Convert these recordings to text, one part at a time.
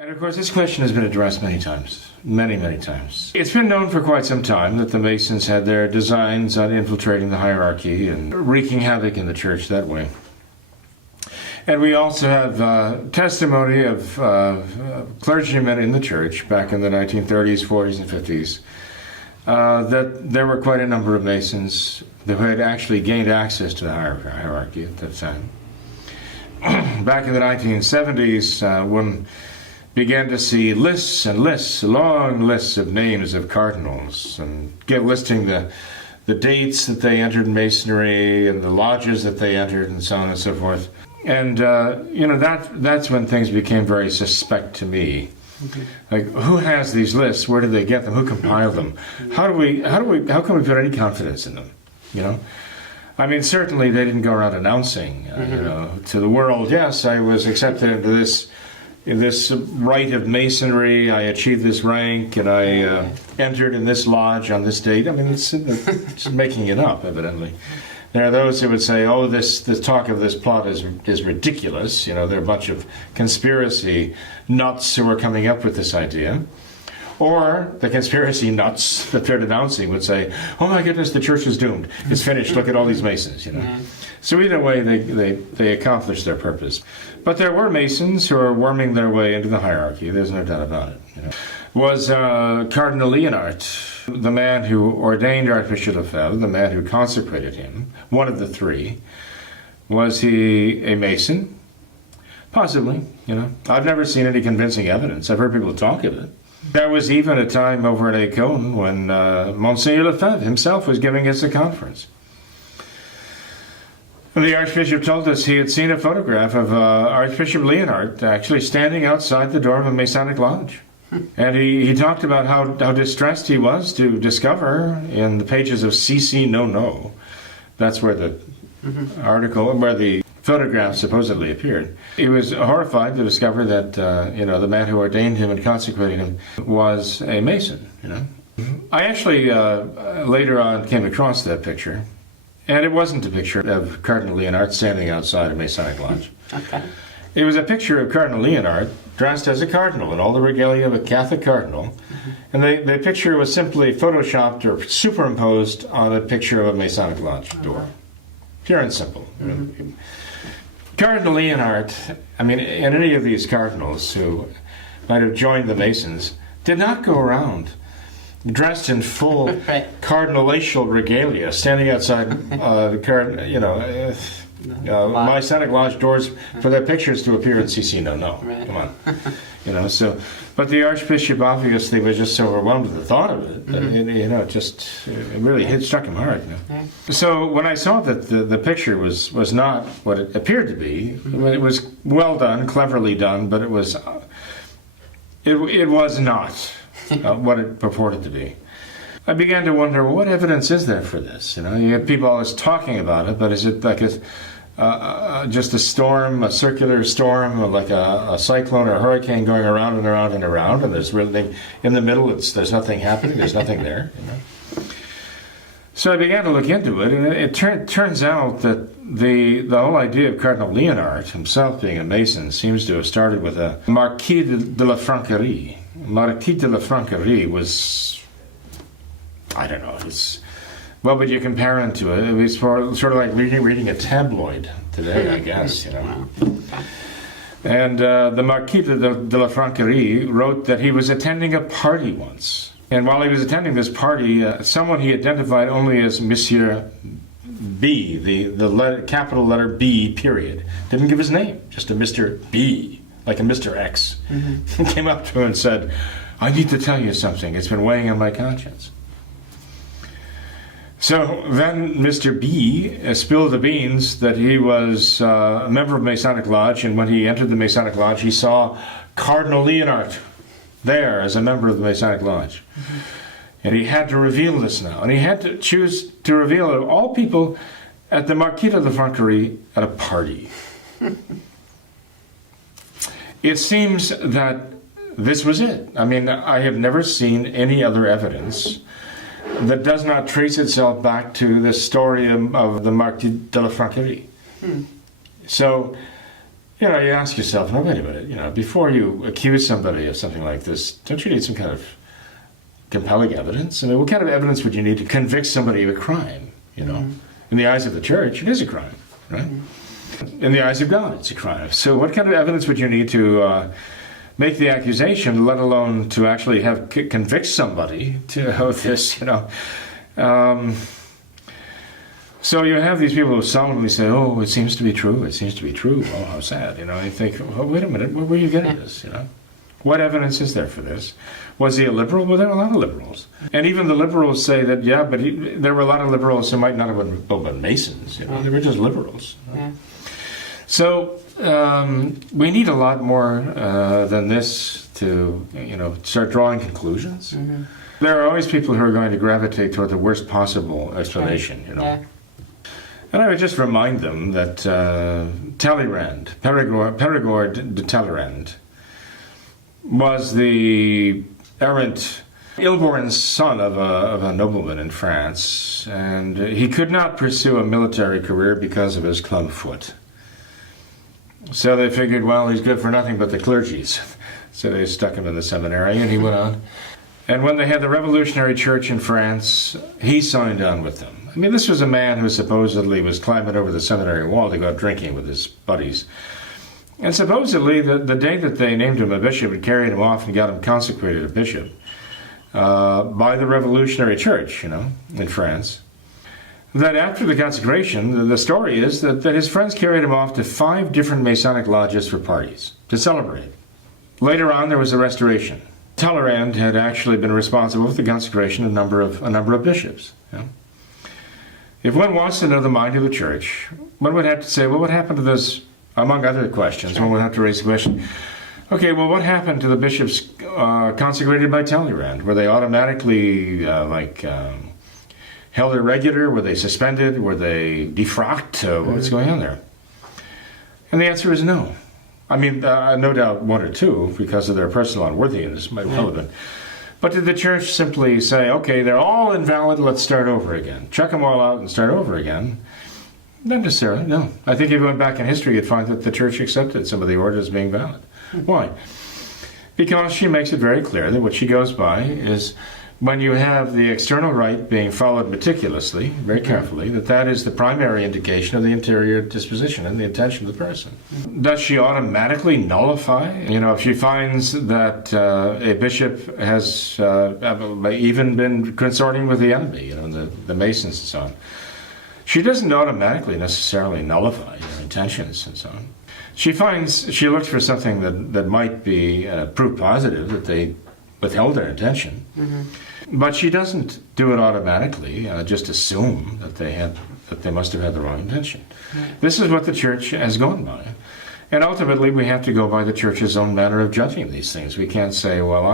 And of course, this question has been addressed many times, many times. It's been known for quite some time that the Masons had their designs on infiltrating the hierarchy and wreaking havoc in the church that way. And we also have testimony of clergymen in the church back in the 1930s, 40s, and 50s that there were quite a number of Masons who had actually gained access to the hierarchy at that time. Back in the 1970s, one began to see lists and lists, long lists of names of cardinals, and listing the dates that they entered Masonry and the lodges that they entered and so on and so forth. And, that's when things became very suspect to me. Okay. Like, who has these lists? Where did they get them? Who compiled them? How can we put any confidence in them? I mean, certainly they didn't go around announcing, to the world, yes, I was accepted into this rite of Masonry, I achieved this rank, and I entered in this lodge on this date. I mean, it's just making it up, evidently. There are those who would say, oh, this talk of this plot is ridiculous. There are a bunch of conspiracy nuts who are coming up with this idea. Or the conspiracy nuts that they're denouncing would say, oh my goodness, the church is doomed. It's finished. Look at all these Masons, So either way, they accomplished their purpose. But there were Masons who are worming their way into the hierarchy. There's no doubt about it. Was Cardinal Leonard, the man who ordained Archbishop Lefebvre, the man who consecrated him, one of the three. Was he a Mason? Possibly, I've never seen any convincing evidence. I've heard people talk of it. There was even a time over at Acon when Monsignor Lefebvre himself was giving us a conference. And the Archbishop told us he had seen a photograph of Archbishop Leonard actually standing outside the door of a Masonic lodge. And he talked about how distressed he was to discover in the pages of CC No, that's where the article, where the photograph supposedly appeared. He was horrified to discover that, the man who ordained him and consecrated him was a Mason, I actually later on came across that picture, and it wasn't a picture of Cardinal Leonard standing outside a Masonic lodge. Okay. It was a picture of Cardinal Leonard dressed as a cardinal in all the regalia of a Catholic cardinal, and the picture was simply photoshopped or superimposed on a picture of a Masonic lodge door. Pure and simple. Cardinal Leonard, and any of these cardinals who might have joined the Masons, did not go around dressed in full cardinalatial regalia, standing outside Masonic lodge doors for their pictures to appear in CC No. Right. Come on. But the Archbishop obviously was just so overwhelmed with the thought of it that it really struck him hard. So when I saw that the picture was not what it appeared to be, it was well done, cleverly done, but it was not what it purported to be. I began to wonder, what evidence is there for this? You have people always talking about it, but is it like just a storm, a circular storm, or like a cyclone or a hurricane going around and around and around, and there's really in the middle, there's nothing happening, there's nothing there. So I began to look into it, and it turns out that the whole idea of Cardinal Leonard himself being a Mason seems to have started with a Marquis de la Franquerie. Marquis de la Franquerie was, I don't know, what would you compare him to? It was sort of like reading a tabloid today, I guess, And the Marquis de la Franquerie wrote that he was attending a party once. And while he was attending this party, someone he identified only as Monsieur B, the capital letter B, period. Didn't give his name, just a Mr. B, like a Mr. X. Came up to him and said, I need to tell you something. It's been weighing on my conscience. So then Mr. B spilled the beans that he was a member of Masonic Lodge, and when he entered the Masonic Lodge, he saw Cardinal Leonard there as a member of the Masonic Lodge. And he had to reveal this now. And he had to choose to reveal it of all people at the Marquis de la Franquerie at a party. It seems that this was it. I have never seen any other evidence that does not trace itself back to the story of the Marquis de la Franquerie. So You ask yourself, no, wait a minute, before you accuse somebody of something like this, don't you need some kind of compelling evidence? I mean, what kind of evidence would you need to convict somebody of a crime, In the eyes of the church, it is a crime, right? In the eyes of God, it's a crime. So what kind of evidence would you need to make the accusation, let alone to actually have convict somebody of this, So you have these people who solemnly say, oh, it seems to be true, it seems to be true. Oh, how sad, And you think, oh, wait a minute, where were you getting this, What evidence is there for this? Was he a liberal? Well, there were a lot of liberals. And even the liberals say that, yeah, but there were a lot of liberals who might not have been Masons, They were just liberals. Yeah. So we need a lot more than this to, start drawing conclusions. Mm-hmm. There are always people who are going to gravitate toward the worst possible explanation, Yeah. And I would just remind them that Talleyrand, Perigord de Talleyrand, was the errant, ill-born son of a nobleman in France, and he could not pursue a military career because of his club foot. So they figured, well, he's good for nothing but the clergies. So they stuck him in the seminary, and he went on. And when they had the Revolutionary Church in France, he signed on with them. I mean, this was a man who supposedly was climbing over the seminary wall to go out drinking with his buddies. And supposedly, the day that they named him a bishop and carried him off and got him consecrated a bishop by the Revolutionary Church, in France, that after the consecration, the story is that his friends carried him off to 5 different Masonic lodges for parties to celebrate. Later on, there was the Restoration. Talleyrand had actually been responsible for the consecration of a number of bishops. If one wants to know the mind of the church, one would have to say, well, what happened to this, among other questions? Sure. One would have to raise the question, okay, well, what happened to the bishops consecrated by Talleyrand? Were they automatically, held irregular? Were they suspended? Were they defrocked? What's going on there? And the answer is no. I mean, no doubt 1 or 2, because of their personal unworthiness, might well have been. But did the church simply say, okay, they're all invalid, let's start over again? Chuck them all out and start over again? Not necessarily, no. I think if you went back in history, you'd find that the church accepted some of the orders as being valid. Why? Because she makes it very clear that what she goes by is when you have the external rite being followed meticulously, very carefully, that is the primary indication of the interior disposition and the intention of the person. Does she automatically nullify? If she finds that a bishop has even been consorting with the enemy, the Masons and so on, she doesn't automatically necessarily nullify their intentions and so on. She looks for something that might be proof positive that they withheld their intention. Mm-hmm. But she doesn't do it automatically, just assume that they must have had the wrong intention. Right. This is what the church has gone by. And ultimately, we have to go by the church's own manner of judging these things. We can't say, well,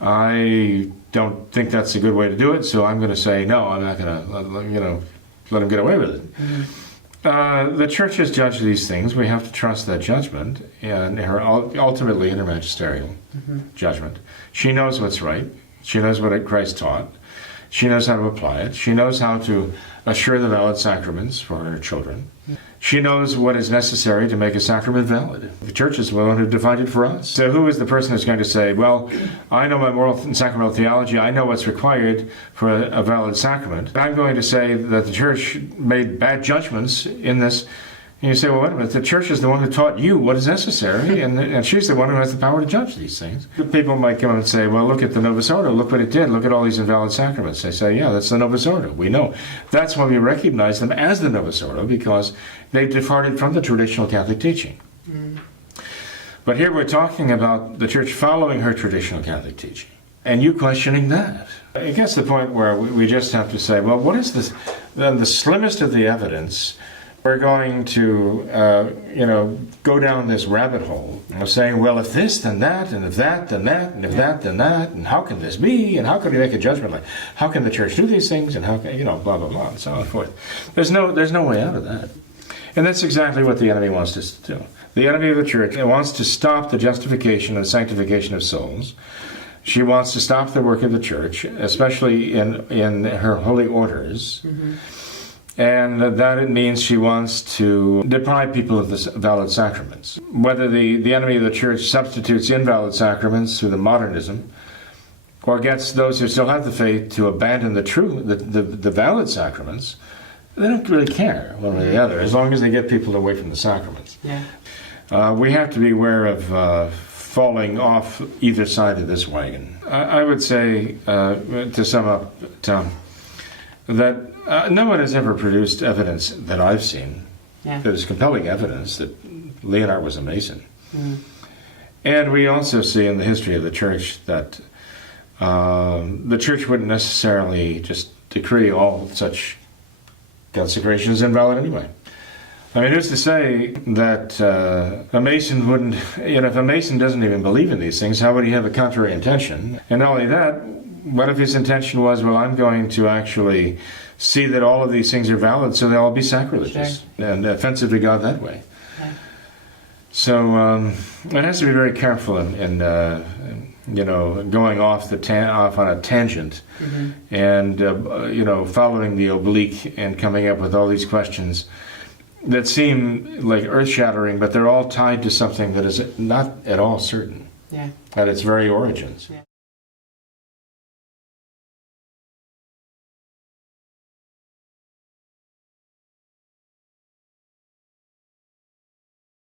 I don't think that's a good way to do it, so I'm going to say, no, I'm not going to, let him get away with it. Mm-hmm. The church has judged these things. We have to trust that judgment, and ultimately in her magisterial judgment. She knows what's right. She knows what Christ taught. She knows how to apply it. She knows how to assure the valid sacraments for her children. She knows what is necessary to make a sacrament valid. The church is the one who defined it for us. So who is the person who's going to say, well, I know my moral and sacramental theology, I know what's required for a valid sacrament. I'm going to say that the church made bad judgments in this. And you say, well, wait a minute, the church is the one who taught you what is necessary, and she's the one who has the power to judge these things. People might come and say, well, look at the Novus Ordo, look what it did, look at all these invalid sacraments. They say, yeah, that's the Novus Ordo, we know. That's why we recognize them as the Novus Ordo, because they departed from the traditional Catholic teaching. Mm. But here we're talking about the church following her traditional Catholic teaching, and you questioning that. It gets to the point where we just have to say, well, what is this, then the slimmest of the evidence? We're going to, go down this rabbit hole of saying, well, if this, then that, and if that, then that, and if that, then that, and how can this be, and how can we make a judgment like, how can the church do these things, and how can, blah, blah, blah, and so on and forth. There's no way out of that. And that's exactly what the enemy wants us to do. The enemy of the church wants to stop the justification and sanctification of souls. She wants to stop the work of the church, especially in her holy orders. Mm-hmm. And that it means she wants to deprive people of the valid sacraments. Whether the enemy of the church substitutes invalid sacraments through the modernism, or gets those who still have the faith to abandon the valid sacraments, they don't really care one way or the other, as long as they get people away from the sacraments. Yeah. We have to be aware of falling off either side of this wagon. I would say, to sum up, Tom, that no one has ever produced evidence that I've seen that is compelling evidence that Leonard was a Mason. Mm. And we also see in the history of the church that the church wouldn't necessarily just decree all such consecrations invalid anyway. I mean, who's to say that a Mason wouldn't, if a Mason doesn't even believe in these things, how would he have a contrary intention? And not only that, what if his intention was, well, I'm going to actually see that all of these things are valid, so they'll all be sacrilegious and offensive to God that way. Yeah. So one has to be very careful in going off on a tangent, and following the oblique and coming up with all these questions that seem like earth-shattering, but they're all tied to something that is not at all certain at its very origins. Yeah.